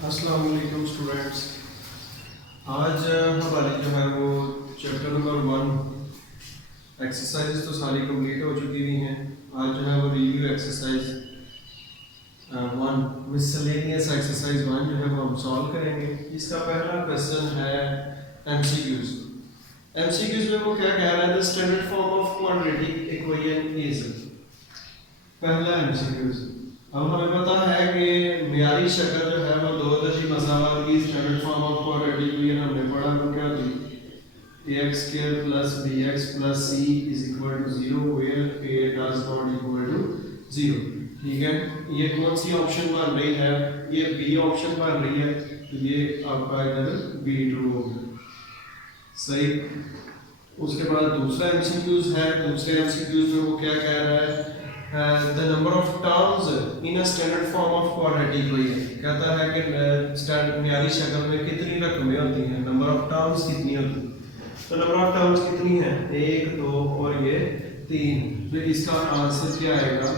अस्सलाम वालेकुम स्टूडेंट्स। आज हमारी जो है वो चैप्टर नंबर 1 एक्सरसाइज तो सारी कंप्लीट हो चुकी हुई हैं। आज जो है वो रिव्यू एक्सरसाइज 1 मिसलेनियस एक्सरसाइज 1 जो है वो हम सॉल्व करेंगे। इसका पहला क्वेश्चन है एमसीक्यूज। एमसीक्यूज में वो क्या कह रहा है, the standard form of quadratic equation is. पहला एमसीक्यूज। अब हमें पता है कि मियारी शक्ल जो है वो दो दर्जी मसावात की standard form of quadratic equation हमने पढ़ा। वो क्या थी, ax² plus bx plus c is equal to 0 where a does not equal to 0। ठीक है, ये कौन सी ऑप्शन बन रही है, ये बी ऑप्शन बन रही है, तो ये आपका इधर बी ट्रू होगा। सही। उसके बाद दूसरा एमसीक्यूज है। दूसरे एमसीक्यूज में वो क्या कह रहा है, the number of terms in a standard form of quadratic equation। कहता है कि स्टैंडर्ड मियारी शक्ल में कितनी रकमें होती हैं, नंबर ऑफ टर्म्स कितनी होती हैं। तो नंबर ऑफ टर्म्स कितनी है, 1 2 और ये 3। तो इसका आंसर क्या आएगा,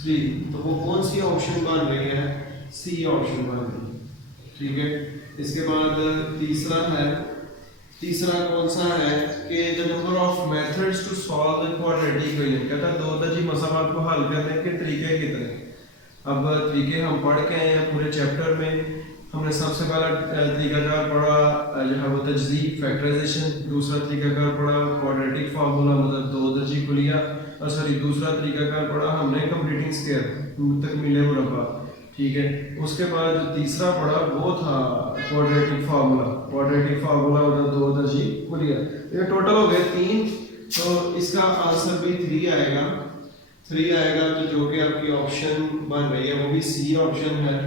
3। तो वो कौन सी ऑप्शन बन रही है, सी ऑप्शन बन रही है। ठीक है। इसके बाद तीसरा कौन सा है कि the number of methods to solve the quadratic equation. कहता है दो दर्जी मसावात को हल करने के तरीके कितने। अब तरीके हम पढ़ के आए हैं पूरे चैप्टर में। हमने सबसे पहला तरीकाकार पढ़ा जो है वो तजदीद फैक्टराइजेशन। दूसरा तरीकाकार पढ़ा क्वाड्रेटिक फार्मूला, मतलब दो दर्जी कुलिया। दूसरा तरीकाकार पढ़ा हमने कंप्लीटिंग स्क्वायर, तकमीले मुरब्बा। ठीक है। उसके बाद जो तीसरा पढ़ा वो था क्वाड्रेटिक फार्मूला मतलब दो दर्जी कुलिया। ये टोटल हो गए 3। तो इसका आंसर भी 3 आएगा। तो जो कि आपकी ऑप्शन बन रही है वो भी सी ऑप्शन है।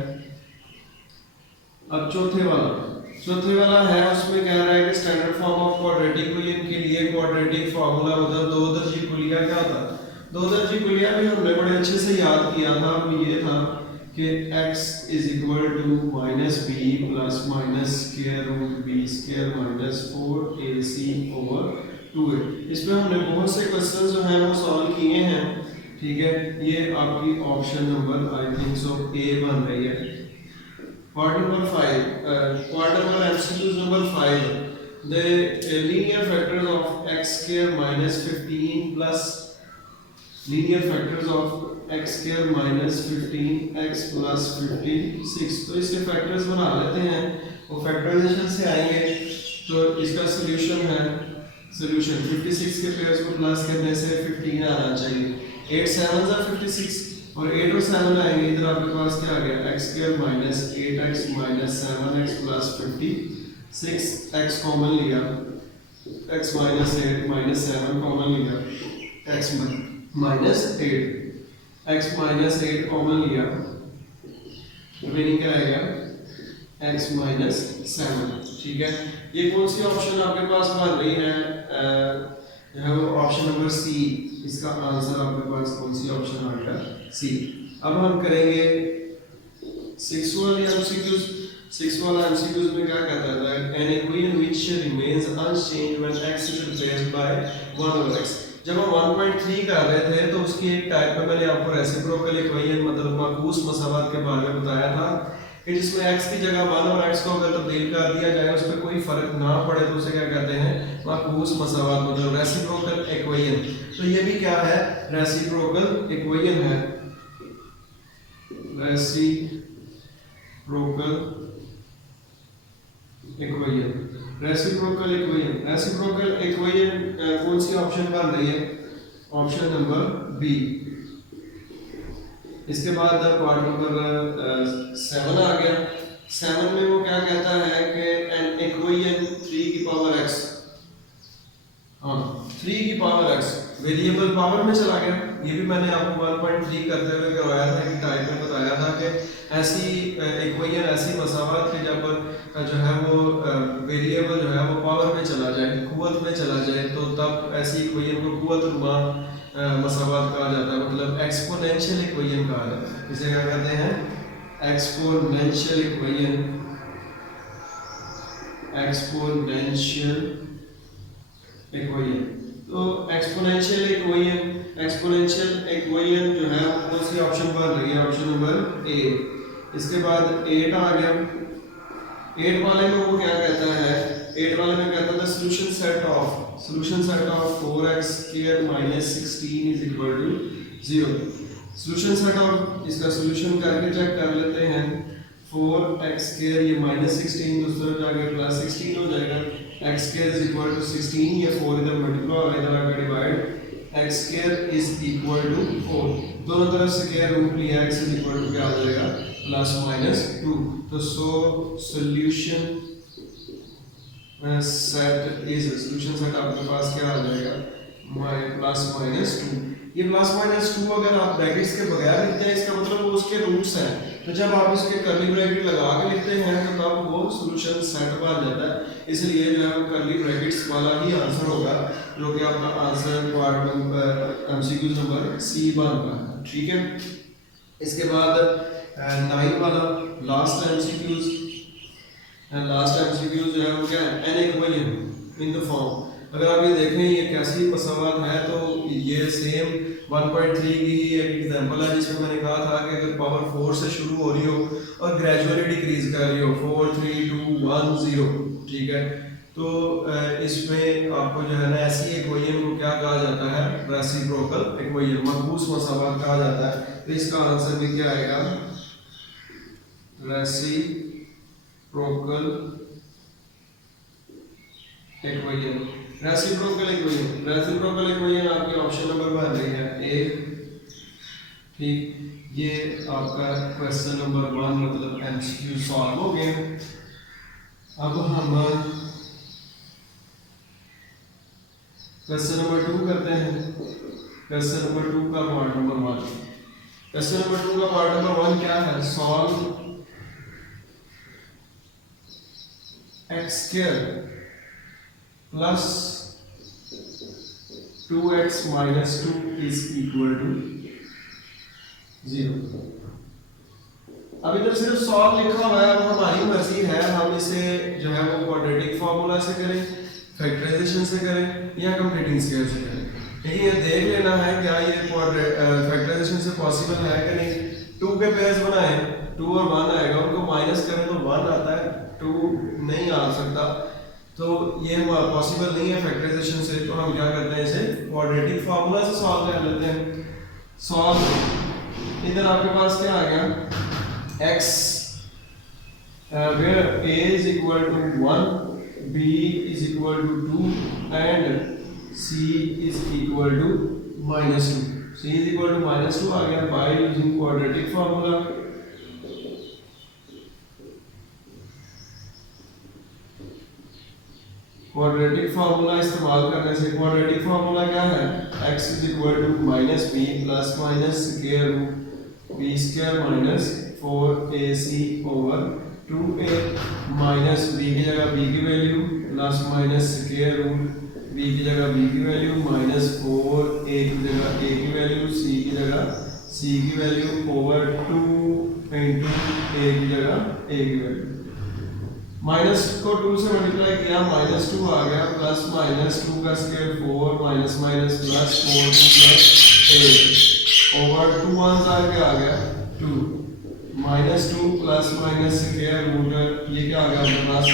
अब चौथे वाला है, उसमें कह रहा है कि standard form of quadratic equation के लिए क्वाड्रेटिक फार्मूला मतलब दो दर्जी कुलिया क्या था। दो दर्जी कुलिया भी हमने बड़े अच्छे से याद किया था। वो ये था कि x is equal to minus b plus minus square root b square minus 4ac over 2a। इस पे हमने बहुत से क्वेश्चंस जो हैं वो सॉल्व किए हैं। ठीक है, ये आपकी option number I think so A बन रही है। Part number MCQs number 5, the linear factors of x square minus 15 plus linear factors of x square minus 15x plus 56। तो इसके फैक्टर्स बना लेते हैं, वो फैक्टराइजेशन से आएंगे। तो इसका सॉल्यूशन 56 के पेयर्स को प्लस करने से 15 आना चाहिए। 8 7 are 56 और 8 और 7 आएंगे। इधर आपके पास क्या आ गया, x square minus 8x minus 7x plus 56। x common लिया, x minus 8 minus 7 कॉमन लिया, x minus 8 कॉमन लिया, रिमेनिंग क्या आएगा, x minus 7। ठीक है, ये कौन सी ऑप्शन आपके पास बन रही है, जो है वो ऑप्शन नंबर सी। इसका आंसर आपके पास कौन सी ऑप्शन आएगा, सी। अब हम करेंगे 6 वाला एमसीक्यूज में क्या कहता है, an equation which remains unchanged when x is replaced by 1 over x। जब हम 1.3 कर रहे थे तो उसकी एक टाइप में मैंने आपको रेसिप्रोकल इक्वेशन मतलब माकूस मसावात के बारे में बताया था कि जिसमें x की जगह 1 और x को अगर तब्दील कर दिया जाए उस पर कोई फर्क ना पड़े तो उसे क्या कहते हैं, माकूस मसावात मतलब रेसिप्रोकल इक्वेशन। तो ये भी क्या है, रेसिप्रोकल इक्वेशन है। रेसिप्रोकल इक्वेशन कौन सी ऑप्शन बन रही है, ऑप्शन नंबर बी। इसके बाद पार्ट नंबर 7 आ गया। 7 में वो क्या कहता है कि एन इक्वेशन 3 की पावर x, 3 की पावर x वेरिएबल पावर में चला गया। ये भी मैंने आपको 1.3 करते हुए करवाया था कि टाइप में बताया था कि ऐसी इक्वेशन ऐसी मसावात के जब जो है वो वेरिएबल जो है वो पावर में चला जाए, कुव्वत में चला जाए, तो तब ऐसी इक्वेशन को कुव्वत नुमा मसावात कहा जाता है, मतलब एक्सपोनेंशियल इक्वेशन कहा जाता है। इसे क्या कहते हैं, एक्सपोनेंशियल इक्वेशन तो एक्सपोनेंशियल इक्वेशन जो है कौन सी ऑप्शन बन रही है, ऑप्शन नंबर ए। इसके बाद 8 आ गया। 8 वाले में वो क्या कहता है, 8 वाले में कहता है solution set of 4x square minus 16 is equal to 0। Solution set of, इसका सॉल्यूशन करके चेक कर लेते हैं। 4x स्क्वायर ये माइनस 16 दूसरी तरफ जाकर प्लस 16 हो जाएगा। x square is equal to 16, ये 4 इधर मल्टीप्लाई होगा, इधर आकर divide. x square is equal to 4, दोनों तरफ स्क्वायर रूट लिया, x इज इक्वल टू क्या आ जाएगा प्लस माइनस 2। तो solution set is, solution set आपके पास क्या आ जाएगा प्लस माइनस 2। ये प्लस माइनस 2 अगर आप ब्रैकेट्स के बगैर लिखते हैं इसका मतलब वो उसके रूट्स हैं, तो जब आप इसके कर्ली ब्रैकेट लगा के लिखते हैं तो तब वो सॉल्यूशन सेट बन जाता है। इसलिए जो है वो कर्ली ब्रैकेट्स वाला ही आंसर होगा, जो कि आपका answer part number MCQ number C बन रहा है। ठीक है, इसके बाद 9 वाला लास्ट एमसीक्यूज जो है वो क्या है, an equation in the form. अगर आप ये देखें ये कैसी मसवात है, तो ये सेम 1.3 की ही एक एग्जांपल है जिसमें मैंने कहा था कि अगर पावर 4 से शुरू हो रही हो और ग्रेजुअली डिक्रीज कर रही हो 4 3 2 1 0, ठीक है, तो इसमें आपको जो है ना ऐसी इक्वेशन को क्या कहा जाता है, रेसिप्रोकल इक्वेशन, मकबूस मसवात कहा जाता है। तो इसका आंसर भी क्या आएगा, रेसिप्रोकल इक्वेशन। रेसिप्रोकल इक्वेशन आपके ऑप्शन नंबर बन रही है ए। ठीक, ये आपका क्वेश्चन नंबर 1 मतलब एमसीक्यू सॉल्व हो गए। अब हम क्वेश्चन नंबर 2 करते हैं। क्वेश्चन नंबर 2 का पार्ट नंबर 1, क्वेश्चन नंबर 2 का पार्ट नंबर 1 क्या है, solve x square plus 2x minus 2 is equal to 0। अब इधर सिर्फ सॉल्व लिखा हुआ है, अब हमारी मर्जी है हम इसे जो है वो क्वाड्रेटिक फार्मूला से करें, फैक्टराइजेशन से करें या कंप्लीटिंग स्केयर से करें। लेकिन ये देख लेना है क्या ये फैक्टराइजेशन से पॉसिबल है कि नहीं। 2 के पेयर्स बनाएं, 2 और 1 आएगा, उनको माइनस करें तो 1 आता है, 2 नहीं आ सकता, तो ये पॉसिबल नहीं है फैक्टराइजेशन से। तो हम क्या करते हैं, इसे क्वाड्रेटिक फार्मूला से सॉल्व कर लेते हैं। सॉल्व, इधर आपके पास क्या आ गया, x where a is equal to 1, b is equal to 2 and c is equal to minus 2। c is equal to minus 2 आ गया by using quadratic formula। Quadratic formula इस्तेमाल करने से, क्वाड्रेटिक फार्मूला क्या है, x is equal to minus B plus minus square root B square minus 4ac over 2a minus b की जगह b की value plus minus square root b की जगह b की वैल्यू माइनस 4a की जगह a की वैल्यू c की जगह c की वैल्यू ओवर 2 इंटू a की जगह a की वैल्यू। माइनस को 2 से मल्टीप्लाई किया, माइनस 2 आ गया, प्लस माइनस 2 का square 4 minus minus plus 4 plus 8 over 2 1 आ गया 2 minus 2 plus minus square root, ये क्या आ गया हमारे पास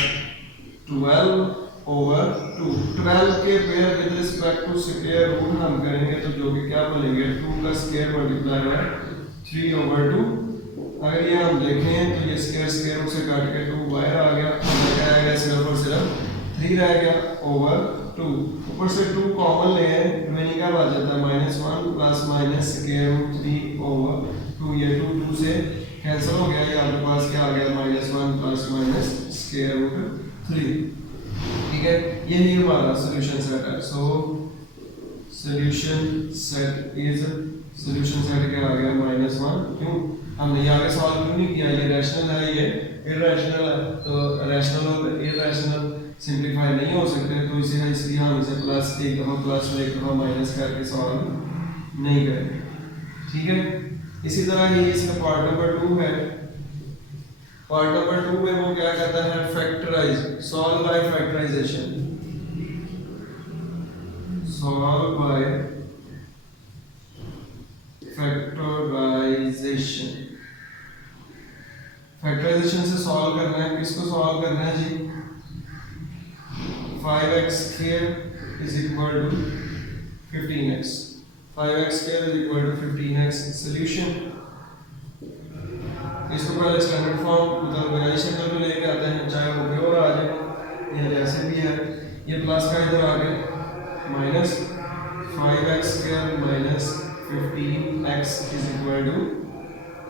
12 ओवर 2। 12 के pair with respect to square root हम करेंगे तो जो कि क्या बनेंगे, 2 का स्क्वायर मल्टीप्लाई है 3 ओवर 2। अगर ये हम देखें तो ये स्क्वायर रूट से काट के 2 बाहर आ गया, क्या आएगा सिर्फ और सिर्फ 3 रह गया ओवर 2। ऊपर से 2 कॉमन ले हैं, रिमेनिंग क्या बच जाता है -1 plus minus square root 3 over 2। ये 2 से कैंसिल हो गया, ये आपके पास क्या आ गया -1 प्लस माइनस स्क्वायर रूट 3। ठीक है, यही हमारा सॉल्यूशन सेट है। सो सॉल्यूशन सेट क्या आ गया -1। क्यों हमने ये आगे सॉल्व क्यों नहीं किया, ये रैशनल है, ये इररेशनल है, तो रैशनल और इररेशनल सिंपलीफाई नहीं हो सकते, तो इसलिए हम इसे प्लस एक दफा प्लस और एक दफा माइनस करके सॉल्व नहीं करेंगे। ठीक है, इसी तरह ही इसका पार्ट नंबर 2 है। पार्ट नंबर 2 में वो क्या कहता है, factorise, solve by factorisation, solve by factorisation. Factorisation से सॉल्व करना है, किसको सॉल्व करना है जी? 5x square is equal to 15x, 5x square is equal to 15x। Solution इसको पहले स्टैंडर्ड फॉर्म मतलब बयानी शक्ल में लेके आते हैं, चाहे वो प्योर आ जाए या जैसे भी है। ये प्लस का इधर आ गया minus 5x square minus 15x is equal to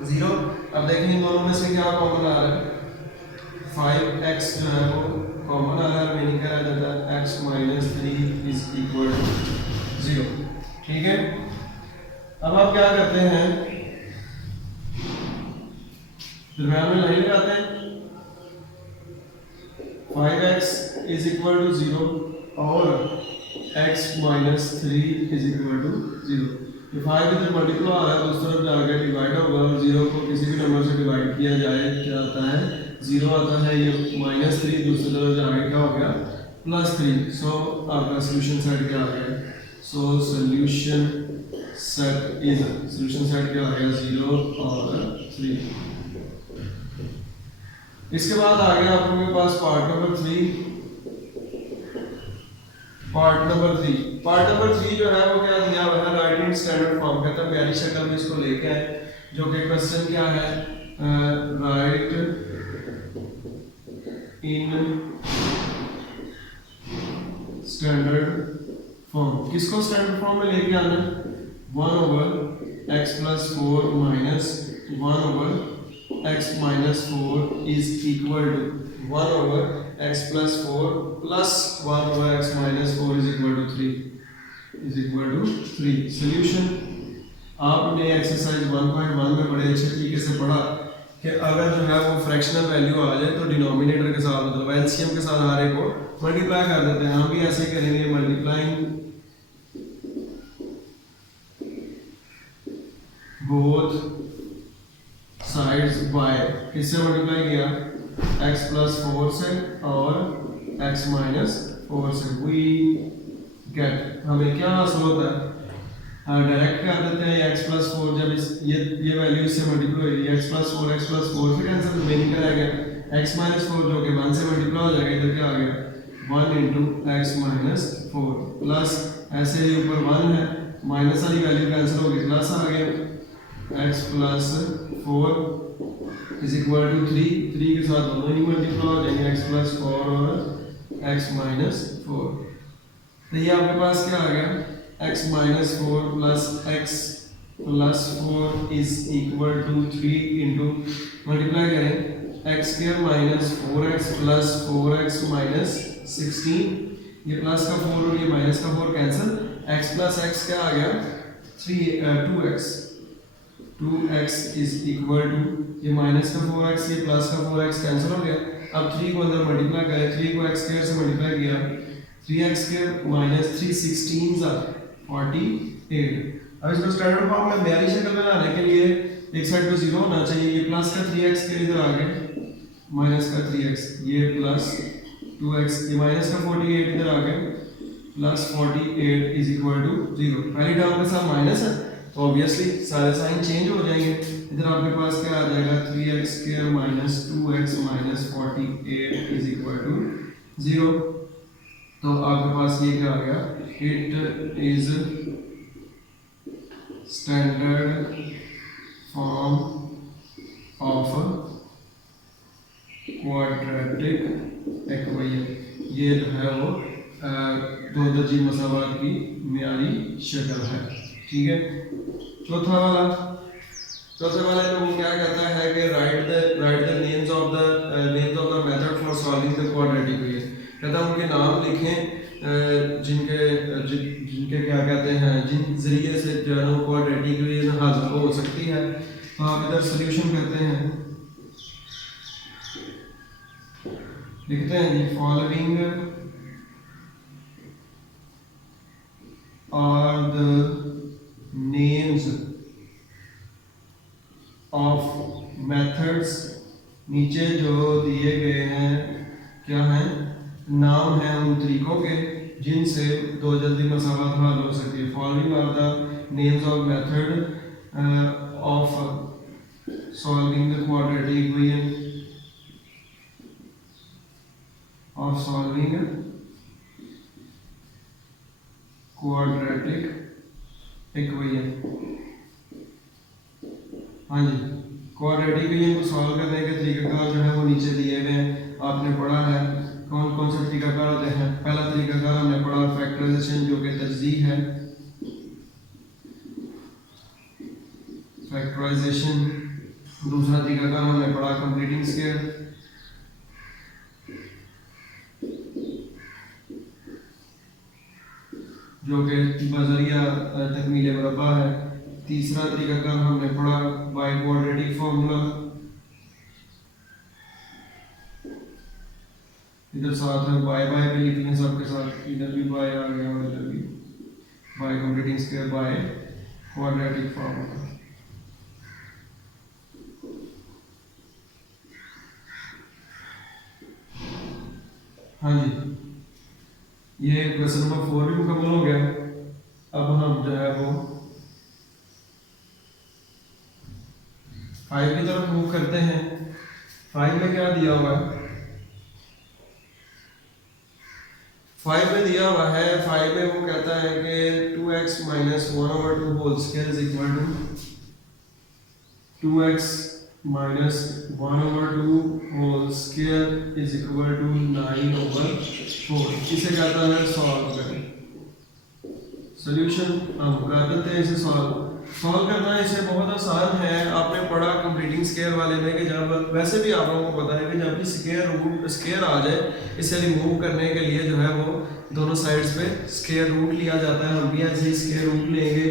0। अब देखिए इन दोनों में से क्या कॉमन आ रहा है? 5x जो है वो कॉमन आ रहा है, मीनिंग क्या आ जाता है? x minus 3 is equal to 0। ठीक है, अब आप क्या करते हैं, दरम्यान में लाइन लगाते हैं। 5x इज इक्वल टू 0 और x minus 3 is equal to 0। तो 5 इधर मल्टीप्लाई आ रहा है, उस तरफ जाकर डिवाइड होगा और 0 को किसी भी नंबर से डिवाइड किया जाए क्या आता है? 0 आता है। ये माइनस 3 दूसरी तरफ जाकर क्या हो गया? प्लस 3। सो आपका सोल्यूशन सेट क्या आ गया? सो solution set is, solution set क्या आ गया? 0 और 3। इसके बाद आ गया आपके पास पार्ट नंबर 3। पार्ट नंबर 3 जो है वो क्या दिया हुआ है? राइट इन स्टैंडर्ड फॉर्म, कहता है प्यारी शक्ल में इसको लेके आए, जो कि क्वेश्चन क्या है? Right in standard form. किसको स्टैंडर्ड फॉर्म में लेके आना है? 1 over x plus 4 minus 1 over x minus 4 is equal to 1 over x plus 4 plus 1 over x minus 4 is equal to 3 solution आपने एक्सरसाइज 1.1 में बड़े अच्छे तरीके से पढ़ा कि अगर जो है वो फ्रैक्शनल वैल्यू आ जाए तो डिनोमिनेटर के साथ मतलब एलसीएम के साथ आर को मल्टीप्लाई कर देते हैं। हम भी ऐसे ही करेंगे, मल्टीप्लाइंग बोथ साइड्स बाय, किससे मल्टीप्लाई किया? x प्लस 4 से और x माइनस 4 से। वी गेट, हमें क्या हासिल होता है? डायरेक्ट कर देते हैं x प्लस 4, जब इस ये वैल्यू इससे मल्टीप्लाई होगी, x प्लस 4 से कैंसिल, तो मीनिंग क्या रहेगा? x माइनस 4 जो कि 1 से मल्टीप्लाई हो जाएगा, इधर क्या आ गया? 1 इंटू एक्स माइनस 4 प्लस ऐसे ही ऊपर 1 है, माइनस वाली वैल्यू कैंसिल होगी, प्लस आ गया x plus 4 is equal to 3 के साथ दोनों ही मल्टीप्लाई हो जाएंगे, x प्लस 4 और x माइनस 4। तो ये आपके पास क्या आ गया? x minus 4 plus x plus 4 is equal to 3 into multiply करें x square minus 4x plus 4x minus 16, ये प्लस का 4 और ये माइनस का 4 कैंसिल, x प्लस x क्या आ गया? 2x इज इक्वल टू ये माइनस का 4x, ये प्लस का 4x कैंसिल हो गया। अब 3 को अंदर मल्टीप्लाई करें, 3 को x स्क्वायर से मल्टीप्लाई किया, 3x स्क्वायर माइनस 3 16 48। अब इसको स्टैंडर्ड फॉर्म में बयानी शक्ल में लाने के लिए एक साइड पे 0 होना चाहिए। ये प्लस का 3x के इधर आ गए, माइनस का 3x, ये प्लस 2x, ये माइनस का 48 इधर आ गए, प्लस 48 इज इक्वल टू 0। पहली टर्म के साथ माइनस है तो ऑब्वियसली सारे साइन चेंज हो जाएंगे। इधर आपके पास क्या आ जाएगा? 3x square minus 2x minus 48 is equal to 0। तो आपके पास ये क्या आ गया? It is standard form of quadratic equation. ये जो है वो दो दर्जी मसावात की मियारी शक्ल है। ठीक है, चौथे वाले में वो क्या कहता है कि right the names of the method for solving the quadratic equation. कहता है उनके नाम लिखें जिनके क्या कहते हैं, जिन जरिए से जो है ना क्वाड्रेटिक इक्वेशन हासिल हो सकती है। तो आप इधर सॉल्यूशन करते हैं, लिखते हैं जी following are the names of methods. नीचे जो दिए गए हैं क्या हैं? नाम है उन तरीकों के जिनसे दो जल्दी मसावत हल हो सकती है। Following are the names of method of solving the quadratic equation of solving a quadratic equation। हाँ जी, क्वाड्रेटिक इक्वेशन को सॉल्व करने के तरीकाकार जो है वो नीचे दिए गए हैं, आपने पढ़ा है। कौन कौन से तरीकाकार होते हैं? पहला तरीकाकार हमने पढ़ा फैक्टराइजेशन, जो कि तजदीद है, फैक्टराइजेशन। दूसरा तरीकाकार हमने पढ़ा कंप्लीटिंग स्क्वायर, जो कि बजरिया तकमील मुरब्बा है। तीसरा तरीकाकार हमने पढ़ा बाय क्वाड्रेटिक फार्मूला, इधर साथ है बाय बाय भी लिख लें सबके साथ, इधर भी बाय आ गया और इधर भी bye completing square by quadratic formula. हाँ जी, ये क्वेश्चन नंबर 4 भी मुकम्मल हो गया। अब हम जो है वो 5 की तरफ मूव करते हैं। 5 में क्या दिया हुआ है? 5 में दिया हुआ है, 5 में वो कहता है कि 2x minus 1/2 whole square is equal to 2x minus 1/2 whole square is equal to 9/4। इसे कहता है सॉल्व करें। सॉल्यूशन हम कर देते हैं, इसे सॉल्व करना इसे बहुत आसान है। आपने पढ़ा कंप्लीटिंग स्क्वायर वाले में कि जब, वैसे भी आप लोगों को पता है कि जब भी स्क्वायर आ जाए, इसे रिमूव करने के लिए जो है वो दोनों साइड्स पे स्क्वायर रूट लिया जाता है। हम भी ऐसे ही स्क्वायर रूट लेंगे,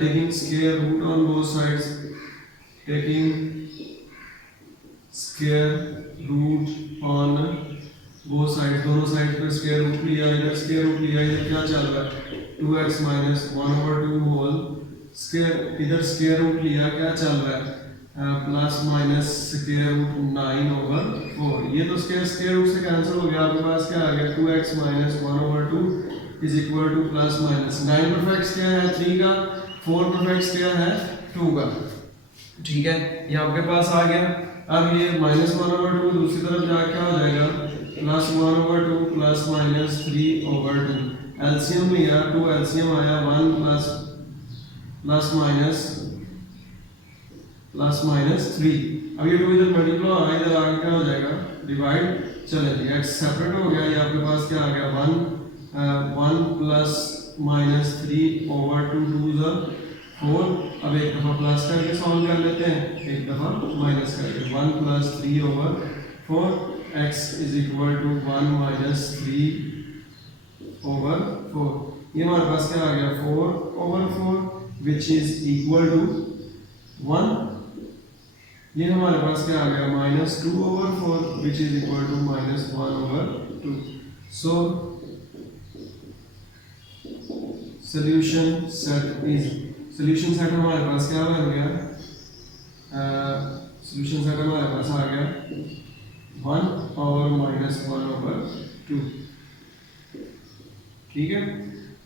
taking square root on both sides, taking square root on both side, दोनों साइड पे स्क्वायर रूट लिया, इधर स्क्वायर रूट लिया, इधर क्या चल रहा है 2x माइनस 1/2 होल स्क्वायर, इधर स्क्वायर रूट लिया, क्या चल रहा है प्लस माइनस स्क्वायर रूट 9/4। ये तो स्क्वायर रूट से कैंसिल हो गया, आपके पास क्या आ गया 2x minus 1/2 is equal two plus minus 9 perfect क्या है 3 का, 4 परफेक्ट क्या है 2 का। ठीक है, ये आपके पास आ गया। अब ये माइनस 1/2 दूसरी तरफ जा क्या हो जाएगा प्लस 1/2 प्लस माइनस 3/2। एलसीएम लिया, 2 एलसीएम आया 1 प्लस माइनस 3। अब ये 2 इधर मल्टीप्लाई हो रहा है, इधर आगे क्या हो जाएगा डिवाइड। चले जी, x सेपरेट हो गया, ये आपके पास क्या आ गया 1 प्लस माइनस 3/2 2 4। अब एक दफा प्लस करके सॉल्व कर लेते हैं, एक दफा माइनस करके 1 plus 3/4 x is equal to 1 minus 3/4। ये हमारे पास क्या आ गया 4/4 विच इज इक्वल टू 1। ये हमारे पास क्या आ गया minus 2/4 which is equal to minus 1/2। So solution set हमारे पास क्या बन गया, सोल्यूशन सेट हमारे पास आ गया 1 और माइनस 1/2। ठीक है,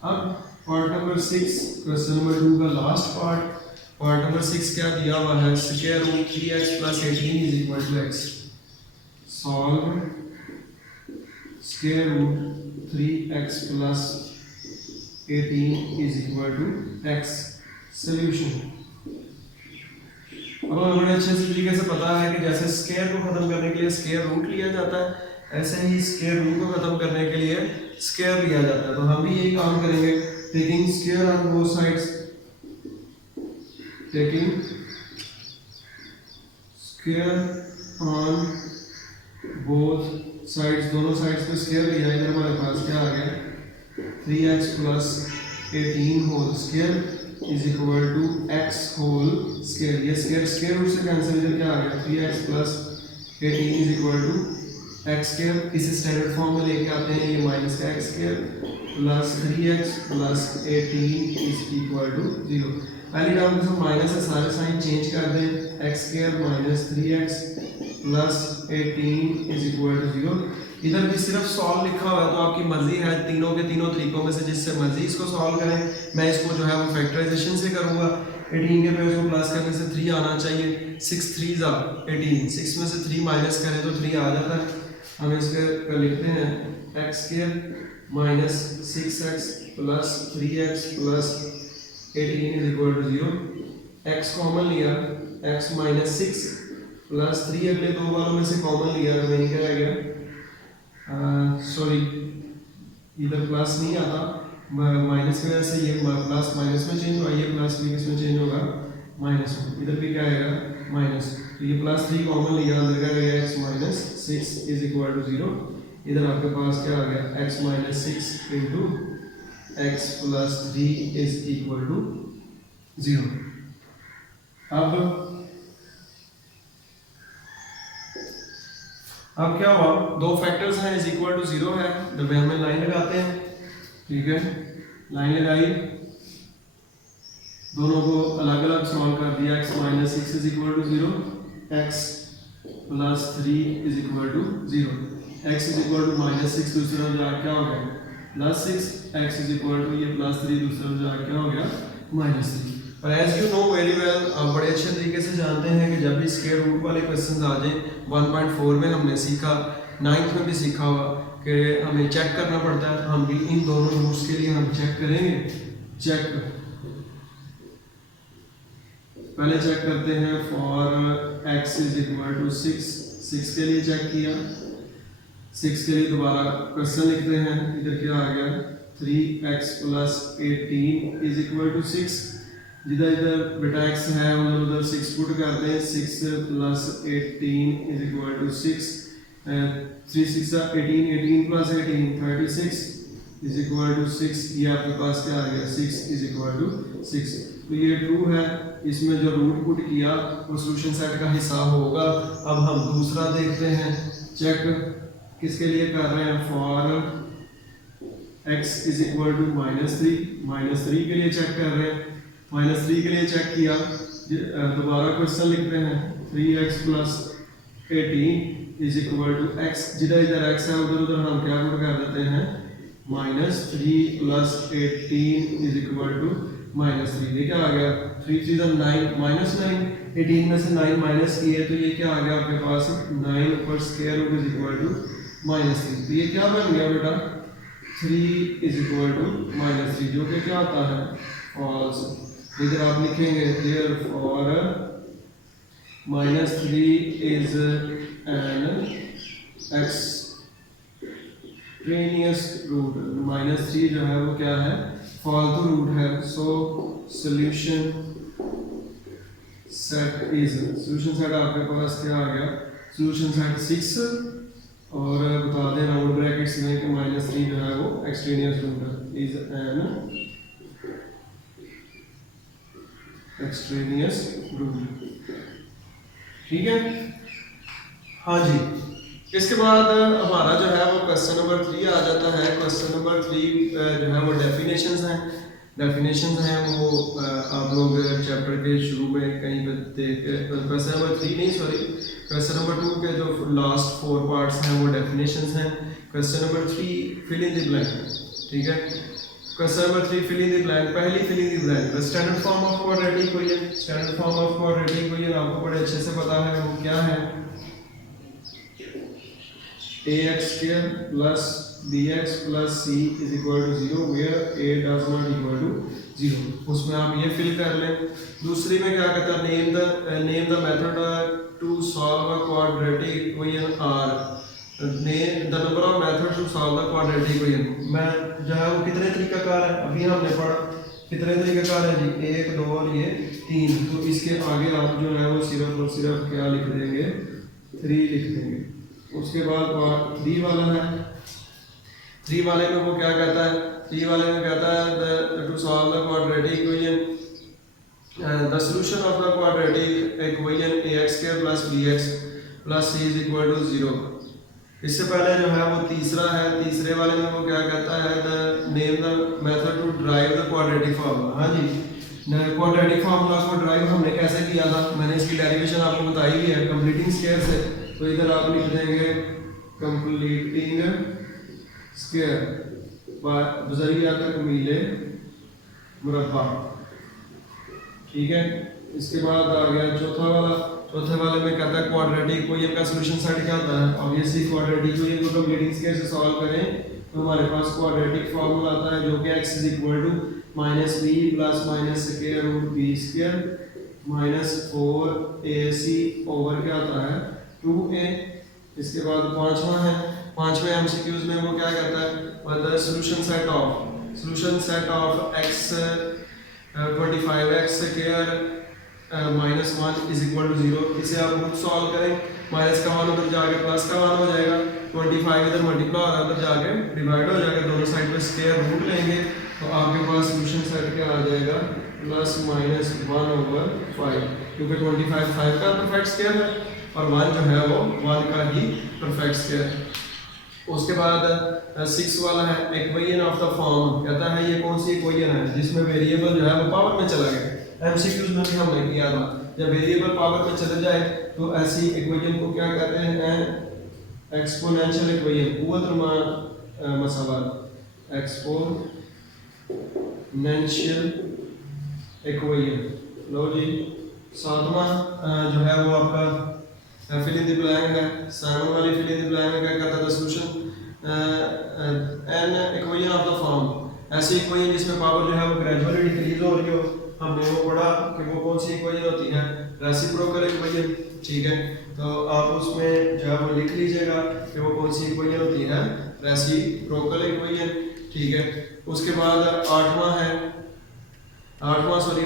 अब पार्ट नंबर 6, क्वेश्चन नंबर 2 का लास्ट पार्ट नंबर 6 क्या दिया हुआ है, square root 3x plus 18 is equal to x। Solve square root 3x plus 18 is equal to x। Solution, अब हमें बड़े अच्छे तरीके से पता है कि जैसे स्क्वायर को खत्म करने के लिए स्क्वायर रूट लिया जाता है, ऐसे ही स्क्वायर रूट को खत्म करने के लिए स्क्वायर लिया जाता है। तो हम भी यही काम करेंगे, taking square on both sides, taking square on both sides, दोनों साइड्स पे स्क्वायर लिया। इधर हमारे पास क्या आ गया 3x plus 18 whole square is equal to x whole square. ये स्क्वायर रूट से कैंसिल, इधर क्या आ गया 3x plus 18 is equal to x square. इसे स्टैंडर्ड फॉर्म में लेके आते हैं, ये माइनस का x square plus 3x plus 18 is equal to 0। पहली टर्म में हम माइनस से सारे साइन चेंज कर दें, x square minus 3x plus 18 is equal to 0। इधर भी सिर्फ सॉल्व लिखा हुआ है, तो आपकी मर्जी है तीनों के तीनों तरीकों में से जिससे मर्जी इसको सॉल्व करें। मैं इसको जो है वो फैक्टराइजेशन से करूँगा। 18 के पे उसको प्लस करने से 3 आना चाहिए। 6 3 18, 6 में से 3 माइनस करें तो 3 आ जाता है। हम इसके लिखते हैं X square minus 6x plus 3x plus 18 is equal to 0। x common लिया, x माइनस 6 प्लस 3 अगले दो वालों में से कॉमन लिया, रिमेनिंग क्या रह गया, सॉरी इधर प्लस नहीं आता, माइनस की वजह से ये प्लस माइनस में चेंज हुआ, ये प्लस भी किस में चेंज होगा, माइनस में। इधर भी क्या आएगा, माइनस। तो ये प्लस 3 कॉमन लिया, अंदर क्या रहेगा x minus 6 is equal to 0। इधर आपके पास क्या आ गया, x minus 6 into x plus 3 is equal to 0। अब क्या हुआ, दो फैक्टर्स हैं, इज इक्वल टू 0 है, दरमियान में लाइन लगाते हैं, ठीक है। लाइन लगाई, दोनों को अलग अलग सॉल्व कर दिया। x minus 6 is equal to 0, x plus 3 is equal to 0। x is equal to minus 6 दूसरी तरफ जाकर क्या हो गया, plus 6। x is equal to ये प्लस 3 दूसरी तरफ जाकर क्या हो गया, माइनस 3। और as you know very well, आप बड़े अच्छे तरीके से जानते हैं कि जब भी स्क्वायर रूट वाले क्वेश्चंस आ जाएं, 1.4 में हमने सीखा, 9th में भी सीखा हुआ कि हमें चेक करना पड़ता है। हम भी इन दोनों रूट्स के लिए हम चेक करेंगे। चेक पहले चेक करते हैं for x is equal to 6 के लिए चेक किया, 6 के लिए दोबारा क्वेश्चन लिखते हैं। इधर क्या आ गया, 3x plus 18 is equal to 6। जिधर इधर बेटा x है उधर उधर 6 पुट करते हैं, 6 plus 18 is equal to 6। 3 6 18, 18 plus 18 36 is equal to 6। ये आपके पास क्या आ गया, 6 इज इक्वल टू 6। तो ये ट्रू है, इसमें जो रूट पुट किया वो सॉल्यूशन सेट का हिस्सा होगा। अब हम दूसरा देखते हैं, चेक किसके लिए कर रहे हैं, for x is equal to minus 3 के लिए चेक कर रहे हैं। माइनस 3 के लिए चेक किया, दोबारा क्वेश्चन लिखते हैं, 3x plus 18 is equal to x। जिधर इधर x है उधर उधर हम क्या पुट कर देते हैं, minus 3 plus 18 is equal to minus 3। ये क्या आ गया, 3 3 9 माइनस 9, 18 में से 9 माइनस किए तो ये क्या आ गया आपके पास, 9 ऊपर square root is equal to minus 3। तो ये क्या बन गया बेटा, 3 इज इक्वल टू माइनस 3, जो कि क्या होता है, फॉल्स। इधर आप लिखेंगे therefore minus 3 is an extraneous root. Minus 3 जो है वो क्या है, फालतू रूट है। So solution set is, solution set आपके पास क्या आ गया, सॉल्यूशन सेट 6। और बता दें राउंड ब्रैकेट्स में कि माइनस 3 जो है वो एक्सट्रेनियस रूट है, इज एन एक्सट्रेनियस रूट, ठीक है। हाँ जी, इसके बाद हमारा जो है वो क्वेश्चन नंबर 3 आ जाता है। क्वेश्चन नंबर 3 जो है वो डेफिनेशंस हैं। डेफिनेशंस हैं वो आप लोग चैप्टर के शुरू में कहीं पे देख के, क्वेश्चन नंबर 3 नहीं सॉरी, क्वेश्चन नंबर 2 के जो लास्ट 4 पार्ट्स हैं वो डेफिनेशंस हैं। Question number 3 fill in the blank, ठीक है। Question number 3 fill in the blank. पहली fill in the blank, the standard form of quadratic equation. Standard form of quadratic equation आपको बड़े अच्छे से पता है वो क्या है, ax square plus bx plus c is equal to 0 where a does not equal to 0। उसमें आप ये फिल कर लें। दूसरी में क्या कहता है, name the method to solve a quadratic equation r। name the number of methods to solve the quadratic equation। मैं जो है वो कितने तरीकाकार है, अभी हमने पढ़ा कितने तरीकाकार है जी, 1 2 और ये 3। तो इसके आगे आप जो है वो सिर्फ और सिर्फ क्या लिख देंगे, 3 लिख देंगे। उसके बाद पार्ट 3 वाला है। 3 वाले में वो क्या कहता है, 3 वाले में कहता है to solve the quadratic equation the solution of the quadratic equation ax square plus bx plus c is equal to 0। इससे पहले जो है वो तीसरा है। तीसरे वाले में वो क्या कहता है, the name the method to derive the quadratic formula. हाँ जी, क्वाड्रेटिक फार्मूला को ड्राइव हमने कैसे किया था, मैंने इसकी डेरिवेशन आपको बताई हुई है, कंप्लीटिंग स्क्वायर से। तो इधर आप लिख देंगे कंप्लीटिंग स्क्वायर बजरिया तकमीले मुरब्बा। ठीक है, इसके बाद आ गया चौथा वाला। चौथे वाले में कहता है क्वाड्रेटिक इक्वेशन का सॉल्यूशन सेट क्या होता है। ऑब्वियसली क्वाड्रेटिक इक्वेशन को कंप्लीटिंग स्क्वायर से सॉल्व करें तो हमारे पास क्वाड्रेटिक फार्मूला आता है जो कि x = -b + square root b square -4ac over क्या आता है 2a। इसके बाद पांचवें एमसीक्यूज में वो क्या कहता है, the solution set of x 25x square -1 = 0। इसे आप खुद सॉल्व करें, माइनस का मान उधर जाके प्लस का मान हो जाएगा, 25 इधर मल्टीप्लाई हो रहा है उधर जाके डिवाइड हो जाएगा, दोनों साइड पे स्क्वायर रूट लेंगे तो आपके पास सॉल्यूशन सेट क्या आ जाएगा ±1/5, क्योंकि 25 5 का परफेक्ट स्क्वायर है और 1 जो है वो 1 का ही परफेक्ट स्क्वायर है। उसके बाद 6 वाला है इक्वेशन ऑफ द फॉर्म। कहता है ये कौन सी इक्वेशन है जिसमें वेरिएबल जो है वो पावर में चला गया। एमसीक्यूज में भी हमने किया था, जब वेरिएबल पावर में चले जाए तो ऐसी इक्वेशन को क्या कहते हैं, एक्सपोनेंशियल इक्वेशन, कुव्वत मसावत एक्सपोनेंशियल इक्वेशन। लो जी, सातवां जो है वो आपका फिल इन द ब्लैंक है। 7 वाली फिल इन द ब्लैंक में क्या करता था solution an equation of the form. ऐसी इक्वेशन जिसमें पावर जो है वो ग्रेजुअली डिक्रीज हो रही हो। हमने वो पढ़ा कि वो कौन सी इक्वेशन होती है, रेसिप्रोकल इक्वेशन। ठीक है, तो आप उसमें जो है वो लिख लीजिएगा कि वो कौन सी इक्वेशन होती है, रेसिप्रोकल इक्वेशन। ठीक है, उसके बाद आठवां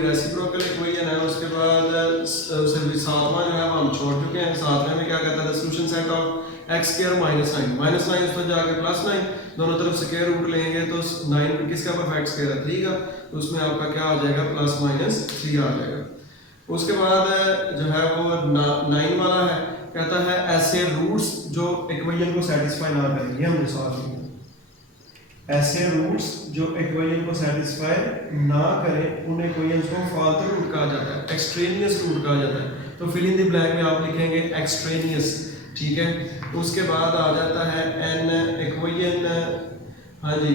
रेसिप्रोकल इक्वेशन है। उसके बाद सातवां जो है वो हम छोड़ चुके हैं। सातवें में क्या कहता है, सॉल्यूशन सेट ऑफ x² -9 उस पर जाके +9, दोनों तरफ स्क्वायर रूट लेंगे तो 9 किसका परफेक्ट स्क्वायर है 3 का, तो उसमें आपका क्या आ जाएगा ±3 आ जाएगा। उसके बाद जो है वो 9 वाला है, कहता है ऐसे रूट्स जो इक्वेशन को सेटिस्फाई ना करें। ये हमने सॉल्व किया, ऐसे रूट्स जो इक्वेशन को सेटिस्फाई ना करें उन इक्वेशंस को फालतू रूट कहा जाता है, एक्सट्रेनियस रूट कहा जाता है। तो फिल इन द ब्लैंक में आप लिखेंगे एक्सट्रेनियस। ठीक है, उसके बाद आ जाता है एन इक्वेशन। हाँ जी,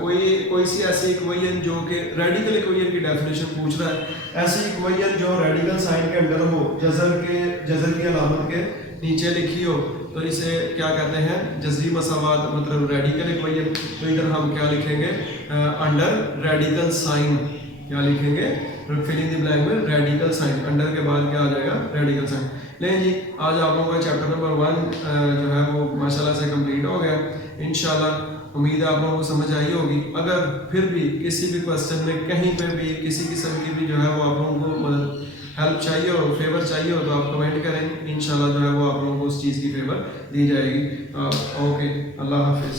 कोई सी ऐसी इक्वेशन जो कि रेडिकल इक्वेशन की डेफिनेशन पूछ रहा है। ऐसी इक्वेशन जो रेडिकल साइन के अंदर हो, जज़र की अलामत के नीचे लिखी हो, तो इसे क्या कहते हैं, जज़री मसावात, मतलब रेडिकल इक्वेशन। तो इधर हम क्या लिखेंगे, अंडर रेडिकल साइन क्या लिखेंगे, फिल इन द ब्लैंक में रेडिकल साइन, अंडर के बाद क्या आ जाएगा, रेडिकल साइन। लेकिन जी आज आप लोगों का चैप्टर नंबर 1 जो है वो माशाल्लाह से कंप्लीट हो गया। इंशाल्लाह उम्मीद है आप लोगों को समझ आई होगी। अगर फिर भी किसी भी क्वेश्चन में कहीं पे भी किसी किस्म की भी जो है वो आप लोगों को मदद हेल्प चाहिए हो, फेवर चाहिए हो, तो आप कमेंट करें। इंशाल्लाह जो है वो आप लोगों को उस चीज़ की फेवर दी जाएगी। ओके, अल्लाह हाफिज़।